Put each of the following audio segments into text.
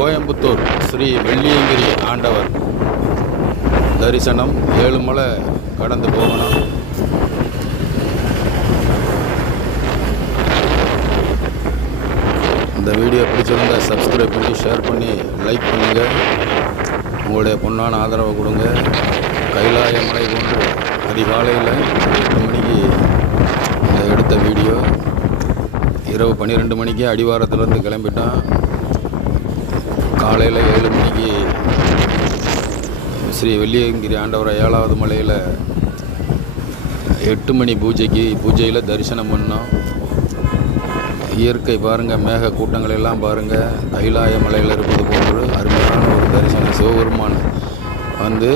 கோயம்புத்தூர் ஸ்ரீ வெள்ளியங்கிரி ஆண்டவர் தரிசனம். 7 மலை கடந்து போகணும். இந்த வீடியோ பிடிச்சிருந்தா சப்ஸ்கிரைப் பண்ணி ஷேர் பண்ணி லைக் பண்ணுங்கள். உங்களுடைய பொன்னான ஆதரவை கொடுங்க. கைலாய மலை போன்று அதிகாலையில் 8 மணிக்கு எடுத்த வீடியோ. இரவு 12 மணிக்கு அடிவாரத்துலேருந்து கிளம்பிட்டான். காலையில் 7 மணிக்கு ஸ்ரீ வெள்ளியங்கிரி ஆண்டவரை 7வது மலையில் 8 மணி பூஜையில் தரிசனம் பண்ணோம். இயற்கை பாருங்கள், மேக கூட்டங்கள் எல்லாம் பாருங்கள். கைலாய மலையில் இருப்பது போன்று அருமையான ஒரு தரிசனம். சிவபெருமான் வந்து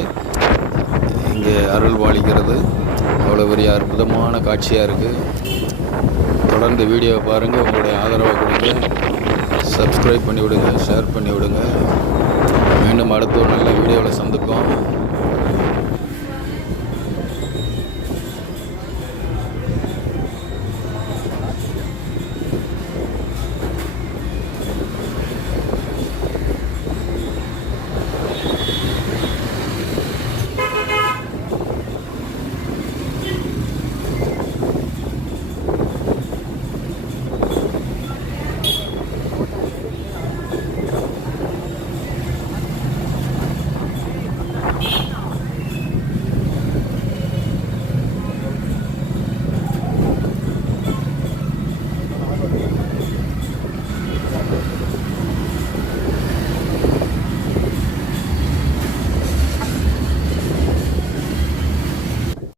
இங்கே அருள் பாலிக்கிறது அவ்வளோ பெரிய அற்புதமான காட்சியாக இருக்குது. தொடர்ந்து வீடியோவை பாருங்கள். உங்களுடைய ஆதரவை கொடுங்க. சப்ஸ்கிரைப் பண்ணி விடுங்க, ஷேர் பண்ணி விடுங்க. மீண்டும் அடுத்த ஒரு நல்ல வீடியோவில் சந்திப்போம்.